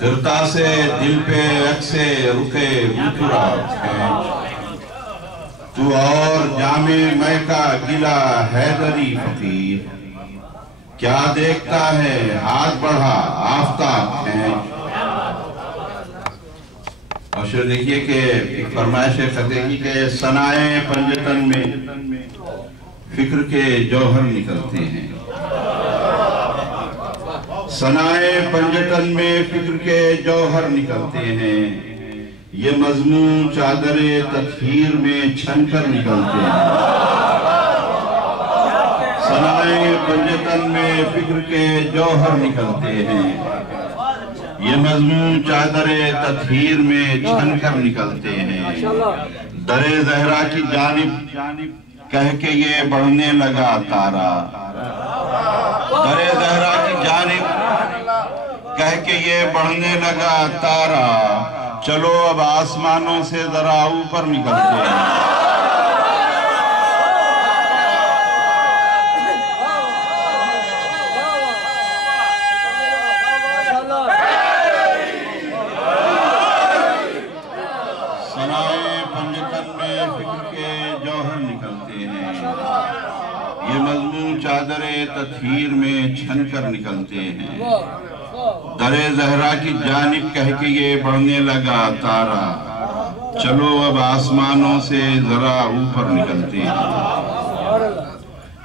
خرتا سے دل پہ عکسے رکے بھوترا کھینچ، تو اور جامع میں کا گلا حیدری فقیر، کیا دیکھتا ہے ہاتھ بڑھا آفتاب کھینچ۔ اور شعر دیکھیے کہ ایک فرمائش ہے فتحی کے ثنائے پنجتن میں فکر کے جوہر نکلتے ہیں، ثنائے پنجتن میں فکر کے جوہر نکلتے ہیں، یہ مضمون چادر تطہیر میں چھن کر نکلتے ہیں۔ ثنائے پنجتن میں فکر کے جوہر نکلتے ہیں، یہ مضمون چادر تطہیر میں چھن کر نکلتے ہیں۔ در زہرا کی جانب کہہ کے یہ بڑھنے لگا تارا، در زہرا کی جانب کہہ کے یہ بڑھنے لگا تارا، چلو اب آسمانوں سے ذرا اوپر نکلتے ہیں۔ ثنائے پنجتن میں فکر کے جوہر نکلتے ہیں، یہ مضمون چادر تطہیر میں چھن کر نکلتے ہیں۔ در زہرا کی جانب کہہ کے یہ بڑھنے لگا تارا، چلو اب آسمانوں سے ذرا اوپر نکلتے ہیں۔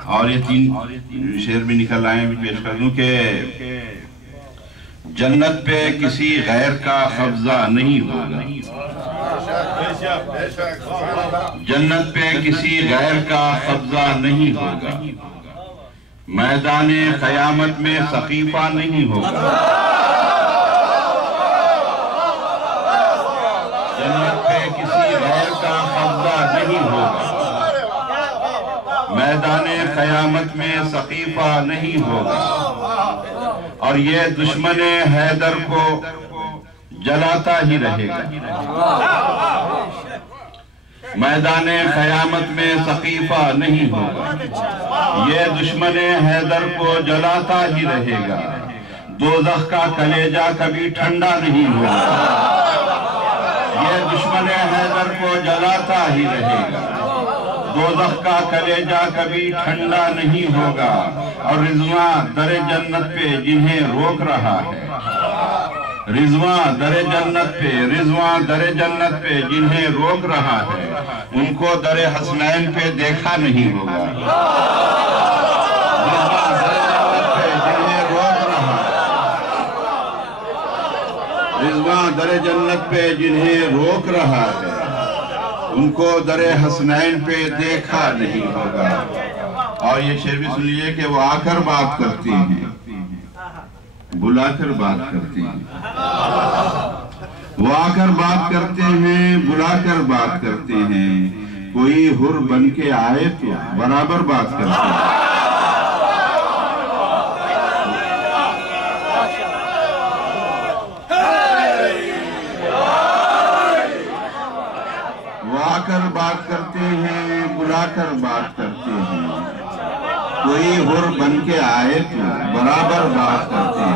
اور یہ 3 شعر بھی نکل آئے بھی پیش کر دوں کہ جنت پہ کسی غیر کا قبضہ نہیں ہوگا، جنت پہ کسی غیر کا قبضہ نہیں ہوگا، میدان قیامت میں سقیفہ نہیں ہوگا، جنت پہ کسی غیر کا قبضہ نہیں ہوگا، میدان قیامت میں سقیفہ نہیں ہوگا، اور یہ دشمن حیدر کو جلاتا ہی رہے گا، میدان قیامت میں سقیفہ نہیں ہوگا، یہ دشمن حیدر کو جلاتا ہی رہے گا، دوزخ کا کلیجہ کبھی ٹھنڈا نہیں ہوگا، یہ دشمن حیدر کو جلاتا ہی رہے گا، دوزخ کا کلیجہ کبھی ٹھنڈا نہیں ہوگا، اور رضواں در جنت پہ جنہیں روک رہا ہے، رضواں در جنت پہ جنہیں روک رہا ہے، ان کو در حسنین پہ دیکھا نہیں ہوگا، رضواں در جنت پہ جنہیں روک رہا ہے، ان کو در حسنین پہ دیکھا نہیں ہوگا۔ اور یہ شعر بھی سن لیجئے کہ وہ آ کر بات کرتے ہیں، بلا کر بات کرتے ہیں، وہ آ کر بات کرتے ہیں، بلا کر بات کرتے ہیں، کوئی حر بن کے آئے تو برابر بات کرتے ہیں، وہ آ کر بات کرتے ہیں، بلا کر بات کرتے ہیں، کوئی حر بن کے آئے تو برابر بات کرتے ہیں،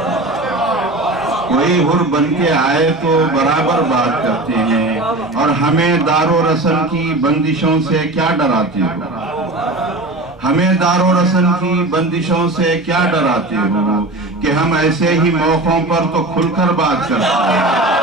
کوئی حر بن کے آئے تو برابر بات کرتے ہیں، اور ہمیں دار و رسم کی بندشوں سے کیا ڈراتے ہو، ہمیں دار و رسم کی بندشوں سے کیا ڈراتے ہو، کہ ہم ایسے ہی موقعوں پر تو کھل کر بات کرتے ہیں۔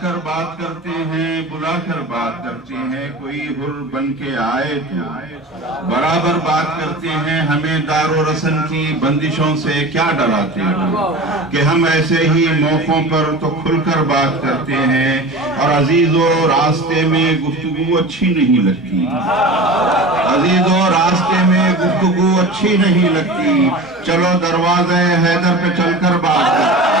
کر بات کرتے ہیں، بلا کر بات کرتے ہیں، کوئی حر بن کے آئے تو برابر بات کرتے ہیں، ہمیں دار و رسم کی بندشوں سے کیا ڈراتے ہو، کہ ہم ایسے ہی موقعوں پر تو کھل کر بات کرتے ہیں، اور عزیزو راستے میں گفتگو اچھی نہیں لگتی، عزیزو راستے میں گفتگو اچھی نہیں لگتی، چلو دروازے حیدر پہ چل کر بات کرتے ہیں،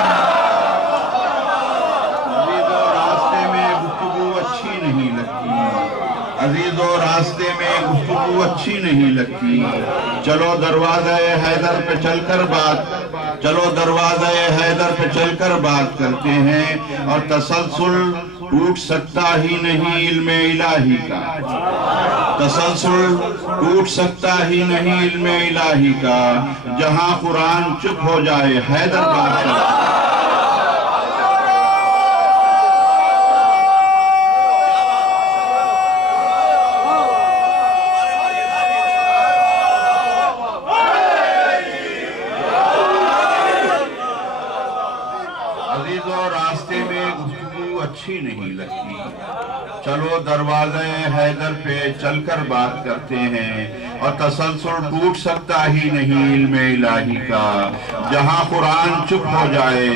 عزیزو راستے میں گفتگو اچھی نہیں لگتی، چلو دروازہ حیدر پہ چل کر بات چلو دروازہ حیدر پہ چل کر بات کرتے ہیں، اور تسلسل ٹوٹ سکتا ہی نہیں علم الہی کا، تسلسل ٹوٹ سکتا ہی نہیں علم الہی کا، جہاں قرآن چپ ہو جائے حیدر بات کرتے ہیں۔ اچھی نہیں لگتی، چلو دروازہ حیدر پہ چل کر بات کرتے ہیں، اور تسلسل ٹوٹ سکتا ہی نہیں علم الہی کا، جہاں قرآن چپ ہو جائے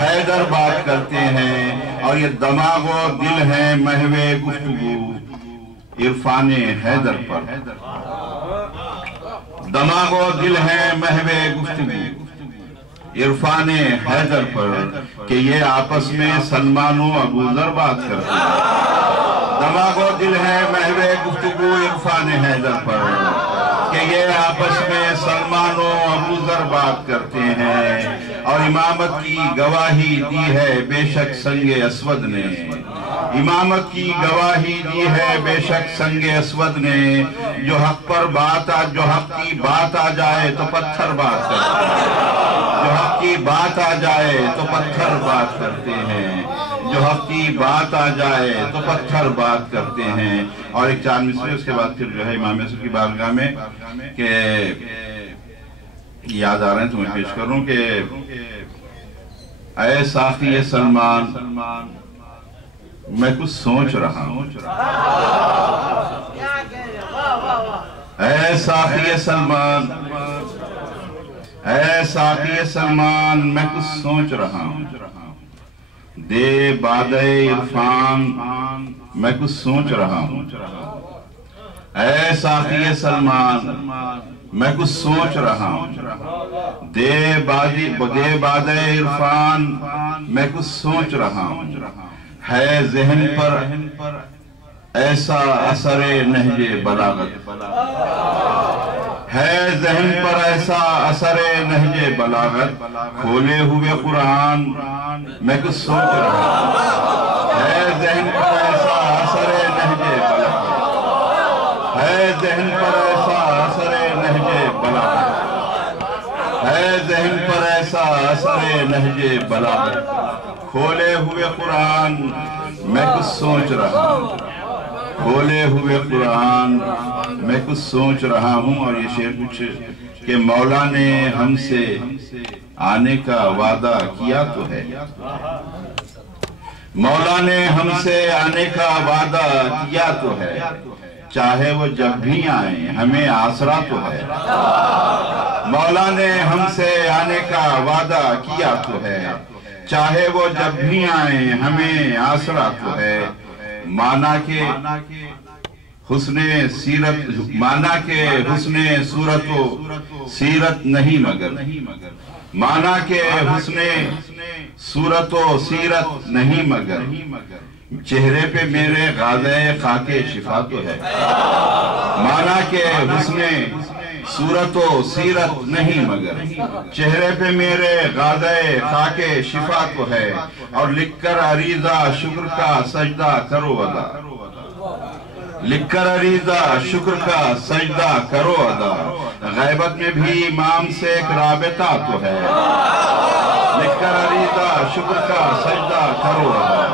حیدر بات کرتے ہیں، اور یہ دماغ و دل ہے محو گفتگو عرفان حیدر پر، دماغ و دل ہے محو گفتگو عرفان حیدر پر، کہ یہ آپس میں سلمان و ابو ذر بات کرتے ہیں، دماغ و دل ہے محو گفتگو عرفان حیدر پر، کہ یہ آپس میں سلمان و ابو ذر بات کرتے ہیں، اور امامت کی گواہی دی ہے بے شک سنگ اسود نے، امامت کی گواہی دی ہے بے شک سنگ اسود نے، جو حق پر جو حق کی بات آ جائے تو پتھر بات کرتے ہیں، جو حق کی بات آ جائے تو پتھر بات کرتے ہیں، جو حق کی بات آ جائے تو پتھر بات کرتے ہیں۔ اور ایک چار مصرے اس کے بعد پھر جو ہے امام یوسف کی بارگاہ میں کہ یاد آ رہے ہیں تمہیں پیش کروں کہ اے ساقی سلمان میں کچھ سوچ رہا ہوں، اے ساقی سلمان، اے ساقی سلمان میں کچھ سوچ رہا ہوں، دے باد عرفان میں کچھ سوچ رہا ہوں، اے ساقی سلمان میں کچھ سوچ رہا ہوں، دے باد عرفان میں کچھ سوچ رہا ہوں، ہے ذہن پر ایسا اثر نہج بلاغت، ہے ذہن پر ایسا اثر نہج بلاغت، کھولے ہوئے قرآن میں کچھ سوچ رہا ہوں، ہے ذہن پر ایسا اثر نہج بلاغت، ہے ذہن پر ایسا اثر نہج بلاغت، ہے ذہن پر ایسا اثر نہج بلاغت، کھولے ہوئے قرآن میں کچھ سوچ رہا ہوں، کھولے ہوئے قرآن میں کچھ سوچ رہا ہوں۔ اور یہ شعر کچھ کہ مولا نے ہم سے آنے کا وعدہ کیا تو ہے، مولا نے ہم سے آنے کا وعدہ کیا تو ہے، چاہے وہ جب بھی آئیں ہمیں آسرا تو ہے، مولا نے ہم سے آنے کا وعدہ کیا تو ہے، چاہے وہ جب بھی آئیں ہمیں آسرا تو ہے، مانا کہ حسن سیرت، مانا کہ حسن صورت و سیرت نہیں مگر، مانا کہ حسن صورت و سیرت نہیں مگر، چہرے پہ میرے غازہ خاک شفا تو ہے، مانا کہ حسن صورت و سیرت نہیں مگر، چہرے پہ میرے غازہ خاک شفا تو ہے، اور لکھ کر عریضہ شکر کا سجدہ کرو ادا، لکھ کر عریضہ شکر کا سجدہ کرو ادا، غیبت میں بھی امام سے ایک رابطہ تو ہے، لکھ کر عریضہ شکر کا سجدہ کرو ادا،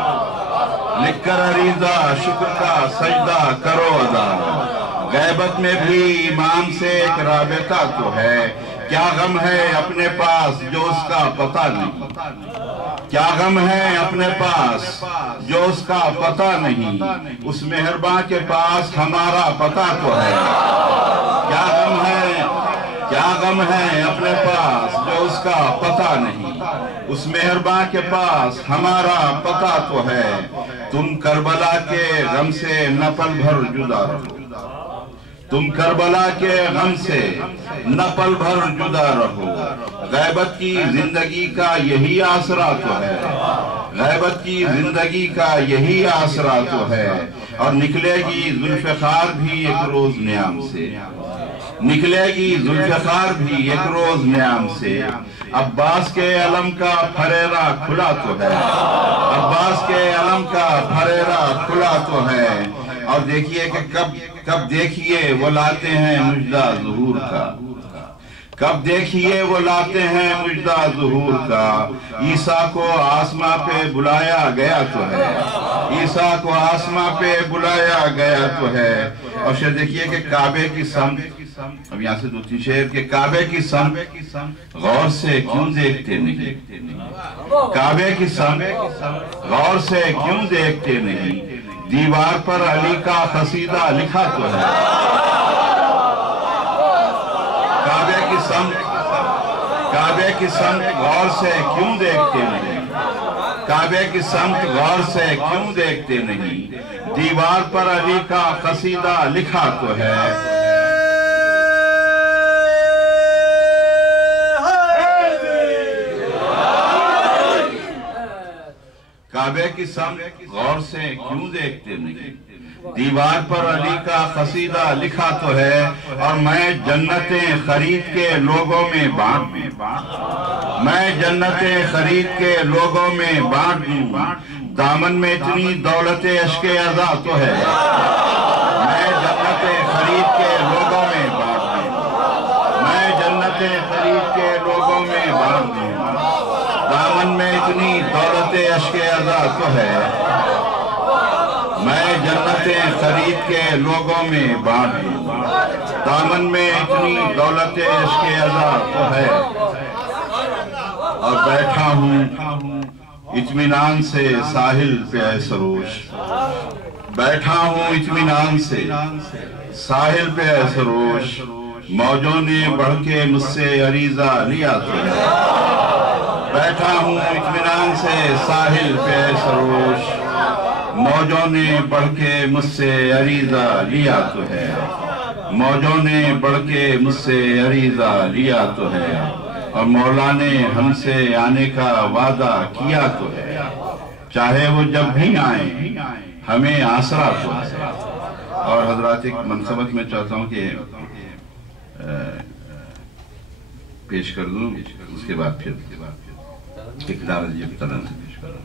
لکھ کر عریضہ شکر کا سجدہ کرو ادا، غیبت میں بھی امام سے ایک رابطہ تو ہے، کیا غم ہے اپنے پاس جو اس کا پتہ نہیں، کیا غم ہے اپنے پاس جو اس کا پتہ نہیں، اس مہرباں کے پاس ہمارا پتہ تو ہے، کیا غم ہے اپنے پاس جو اس کا پتہ نہیں، اس مہرباں کے پاس ہمارا پتہ تو ہے، تم کربلا کے غم سے نہ پل بھر جدا رہو، تم کربلا کے غم سے نہ پل بھر جدا رہو، غیبت کی زندگی کا یہی آسرا تو ہے، غیبت کی زندگی کا یہی آسرا تو ہے، اور نکلے گی ذوالفقار بھی ایک روز نیام سے، نکلے گی ذوالفقار بھی ایک روز نیام سے، عباس کے علم کا پھریرا کھلا تو ہے، عباس کے علم کا پھریرا کھلا تو ہے۔ اور دیکھیے کہ کب دیکھیے وہ لاتے ہیں مجدہ ظہور کا، کب دیکھیے وہ لاتے ہیں مجدہ ظہور کا۔ عیسیٰ کو آسماں پہ بلایا گیا تو ہے، عیسیٰ کو آسماں پہ بلایا گیا تو ہے۔ اور شعر دیکھیے کہ کعبے کی سمت، اب یہاں سے 2-3 شعر، کہ کعبے کی سمت غور سے کیوں دیکھتے نہیں، کعبے کی سمت غور سے کیوں دیکھتے نہیں، دیوار پر علی کا قصیدہ لکھا تو ہے۔ کعبے کی سمت غور سے کیوں دیکھتے نہیں، کعبے کی سمت غور سے کیوں دیکھتے نہیں، دیوار پر علی کا قصیدہ لکھا تو ہے۔ کعبے کی سمت غور سے کیوں دیکھتے نہیں، دیوار پر علی کا قصیدہ لکھا تو ہے۔ اور میں جنتیں خرید کے لوگوں میں بانٹ دوں، میں جنتیں خرید کے لوگوں میں بانٹ دوں، دامن میں اتنی دولت عشق عزا تو ہے، میں جنتیں خرید کے لوگوں میں بانٹ دوں، میں جنتیں خرید کے لوگوں میں بانٹ دوں، دامن میں اتنی دولت عشق عزا تو ہے، میں جنتیں خرید کے لوگوں میں بانٹ دوں، دامن میں اتنی دولت عشق عزا تو ہے۔ اور بیٹھا ہوں اطمینان سے ساحل پہ اے سروش، بیٹھا ہوں اطمینان سے ساحل پہ اے سروش، موجوں نے بڑھ کے مجھ سے عریضہ لیا تو ہے، بیٹھا ہوں اطمینان سے ساحل پہ اے سروش، موجوں نے بڑھ کے مجھ سے عریضہ لیا تو ہے، موجوں نے بڑھ کے مجھ سے عریضہ لیا تو ہے، اور مولا نے ہم سے آنے کا وعدہ کیا تو ہے، چاہے وہ جب بھی آئیں ہمیں آسرا تو ہے۔ اور حضرات ایک مناسبت میں چاہتا ہوں کہ پیش کر دوں، اس کے بعد پھر ایک دعوت یہ ترنم پیش کر دوں۔